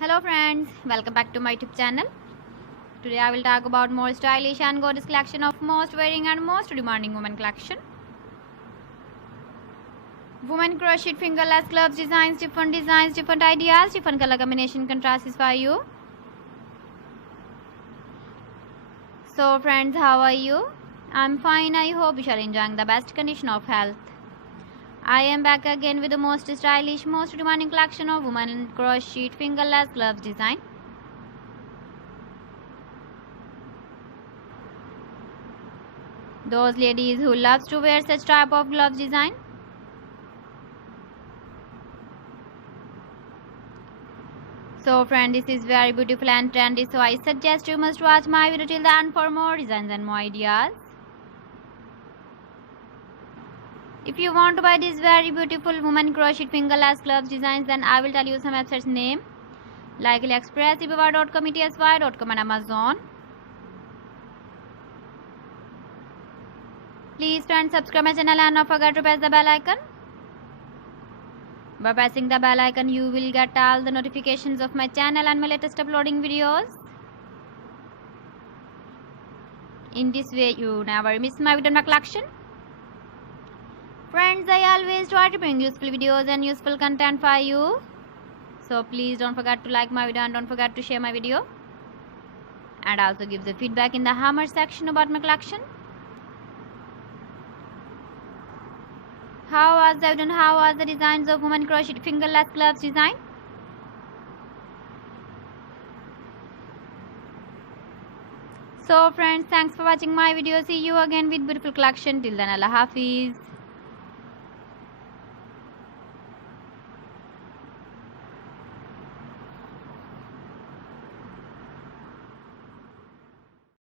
Hello friends, welcome back to my YouTube channel. Today I will talk about more stylish and gorgeous collection of most wearing and most demanding women collection. Women crochet fingerless gloves designs, different ideas, different color combination contrasts for you. So friends, how are you? I'm fine. I hope you are enjoying the best condition of health. I am back again with the most stylish, most demanding collection of women crochet fingerless gloves design. Those ladies who loves to wear such type of gloves design. So friend, this is very beautiful and trendy, so I suggest you must watch my video till the end for more designs and more ideas. If you want to buy these very beautiful women crochet fingerless gloves designs, then I will tell you some websites name like AliExpress, eBay.com, ETSY.com and Amazon. Please friends, subscribe my channel and don't forget to press the bell icon. By pressing the bell icon, you will get all the notifications of my channel and my latest uploading videos. In this way, you never miss my video in my collection. Friends, I always try to bring useful videos and useful content for you. So please don't forget to like my video and don't forget to share my video. And also give the feedback in the hammer section about my collection. How was the video and how was the designs of women crochet fingerless gloves design? So friends, thanks for watching my video. See you again with beautiful collection. Till then, Allah Hafiz.